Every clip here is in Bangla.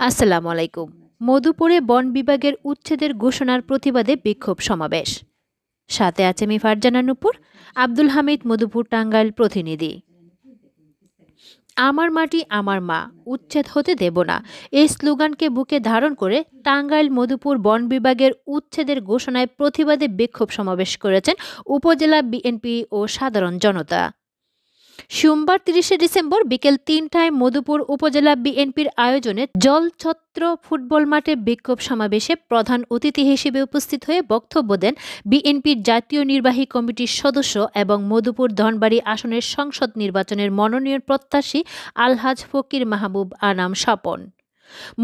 আসসালামু আলাইকুম। মধুপুরে বন বিভাগের উচ্ছেদের ঘোষণার প্রতিবাদে বিক্ষোভ সমাবেশ। সাথে আছে আমি ফারজানা নূপুর, আব্দুল হামিদ, মধুপুর টাঙ্গাইল প্রতিনিধি। আমার মাটি আমার মা, উচ্ছেদ হতে দেব না, এই স্লোগানকে বুকে ধারণ করে টাঙ্গাইল মধুপুর বন বিভাগের উচ্ছেদের ঘোষণায় প্রতিবাদে বিক্ষোভ সমাবেশ করেছেন উপজেলা বিএনপি ও সাধারণ জনতা। সোমবার ৩০শে ডিসেম্বর বিকেল ৩টায় মধুপুর উপজেলা বিএনপির আয়োজনে জলছত্র ফুটবল মাঠে বিক্ষোভ সমাবেশে প্রধান অতিথি হিসেবে উপস্থিত হয়ে বক্তব্য দেন বিএনপির জাতীয় নির্বাহী কমিটির সদস্য এবং মধুপুর ধনবাড়ী আসনের সংসদ নির্বাচনের মনোনয়ন প্রত্যাশী আলহাজ ফকির মাহবুব আনাম স্বপন।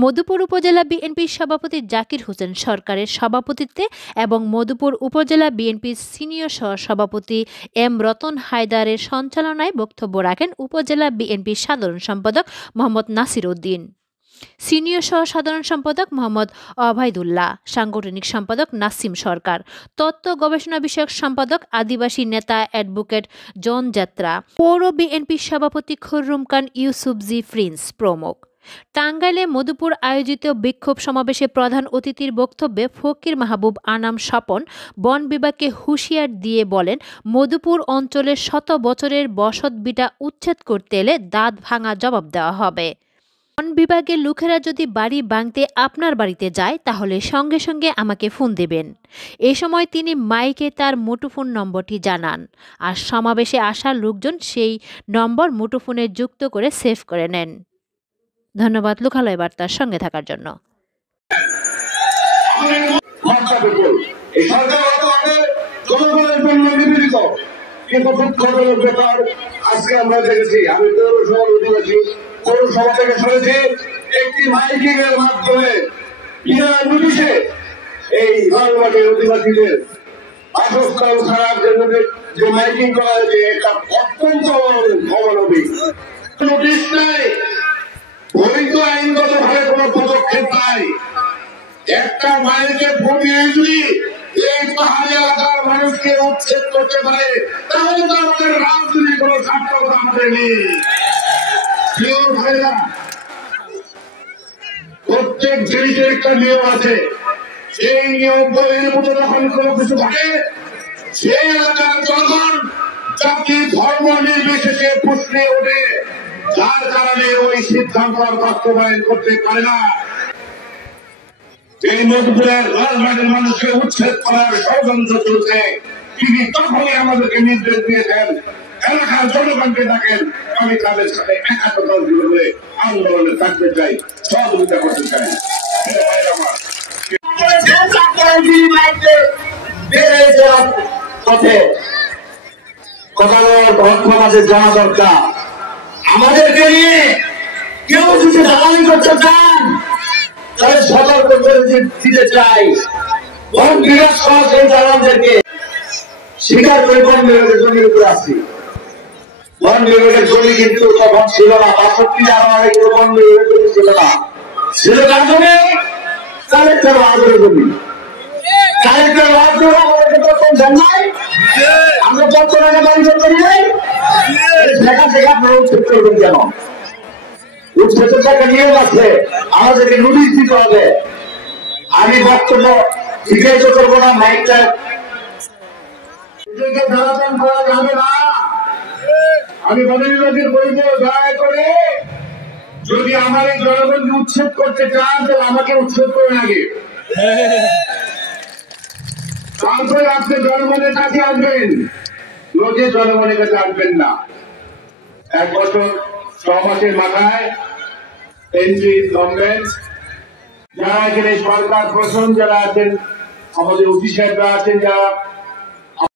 মধুপুর উপজেলা বিএনপির সভাপতি জাকির হোসেন সরকারের সভাপতিত্বে এবং মধুপুর উপজেলা বিএনপির সিনিয়র সহসভাপতি এম রতন হায়দারের সঞ্চালনায় বক্তব্য রাখেন উপজেলা বিএনপির সাধারণ সম্পাদক মোহাম্মদ নাসির উদ্দিন, সিনিয়র সহ-সাধারণ সম্পাদক মোহাম্মদ অবায়দুল্লাহ, সাংগঠনিক সম্পাদক নাসিম সরকার, তথ্য গবেষণা বিষয়ক সম্পাদক আদিবাসী নেতা অ্যাডভোকেট জন যাত্রা, পৌর বিএনপির সভাপতি খুররুম খান ইউসুফজি প্রিন্স প্রমুখ। টাঙ্গাইলে মধুপুর আয়োজিত বিক্ষোভ সমাবেশে প্রধান অতিথির বক্তব্যে ফকির মাহবুব আনাম স্বপন বন বিভাগকে হুঁশিয়ার দিয়ে বলেন, মধুপুর অঞ্চলের শত বছরের বসত ভিটা উচ্ছেদ করতে এলে দাঁত ভাঙা জবাব দেওয়া হবে। বন বিভাগের লোকেরা যদি বাড়ি ভাঙতে আপনার বাড়িতে যায় তাহলে সঙ্গে সঙ্গে আমাকে ফোন দেবেন। এ সময় তিনি মাইকে তার মুঠোফোন নম্বরটি জানান, আর সমাবেশে আসা লোকজন সেই নম্বর মুঠোফোনে যুক্ত করে সেভ করে নেন। ধন্যবাদ লোকালয় বার্তার সঙ্গে থাকার জন্য। আজকে আমরা দেখেছি, আমি পৌরসভার অধিবাসী, পৌরসভা থেকে শুনেছি একটি মাইকিং এর মাধ্যমে এই ধর্মবাটের অধিবাসীদের বাসস্থান ছাড়ার জন্য যে মাইকিং করা হয়েছে এটা অত্যন্ত অমানবিক। নোটিশ নাই, বৈধ আইনগত ভাবে কোন পদক্ষেপ নাই। একটা মাইকে ফোন যদি এই পাহাড়ি এলাকার মানুষকে উচ্ছেদ করতে পারে তাহলে তো আমাদের রাজনীতির কোন সার্থকতা আমাদের নেই। প্রত্যেক জিনিসের একটা নিয়ম আছে, সেই নিয়ম বইয়ের মতো যখন কোন কিছু ঘটে সেই এলাকার জনগণ জাতি ধর্ম নির্বিশেষে ফুসলে ওঠে, যার কারণে ওই সিদ্ধান্ত বাস্তবায়ন করতে পারে না। এই মধুপুরের রাজবাড়ির মানুষকে উচ্ছেদ করার ষড়যন্ত্র চলছে, তিনি তখনই আমাদেরকে নির্দেশ দিয়েছেন এলাকার জনগণকে ডাকেন, আমি তাদের সাথে একাত্মতা করে আন্দোলনে থাকতে চাই, সহযোগিতা করতে চাই। জানা দরকার আমাদেরকে নিয়ে কেউ যদি দালালি করতে চান তাহলে সতর্ক করে দিতে চাই। বন বিভাগ সহ সেই দালালদেরকে স্বীকার করে বন বিভাগের জমির উপরে আসছি। বন বিভাগের জমি কিন্তু তখন ছিল না, ৬২ জানুয়ারি বন বিভাগের জমি ছিল না, ছিল কার জমি? কালেক্টর ওয়ার্ডের জমি। কালেক্টর ওয়ার্ড আমাদেরকে প্রথম জানাই আমরা কত টাকা দাবি করি নাই, সেখান থেকে আপনারা উচ্ছেদ করবেন কেন? উচ্ছেদের একটা নিয়ম আছে, আমাদেরকে নোটিশ দিতে হবে। আমি বক্তব্য জিজ্ঞাসা করবো না, মাইকটা ধারাদান করা যাবে না। আমি বন বিভাগের বলব, দয়া করে যদি আমার এই জনগণকে উচ্ছেদ করতে চান তাহলে আমাকে উচ্ছেদ করে আগে, তারপরে আপনি জনগণের কাছে আসবেন, রোজে জনগণের কাছে আসবেন না। ১ বছর ৬ মাসের মাথায় এনজি গভর্নমেন্ট যারা এখানে সরকার প্রশাসন যারা আছেন, আমাদের অফিসাররা আছেন, যারা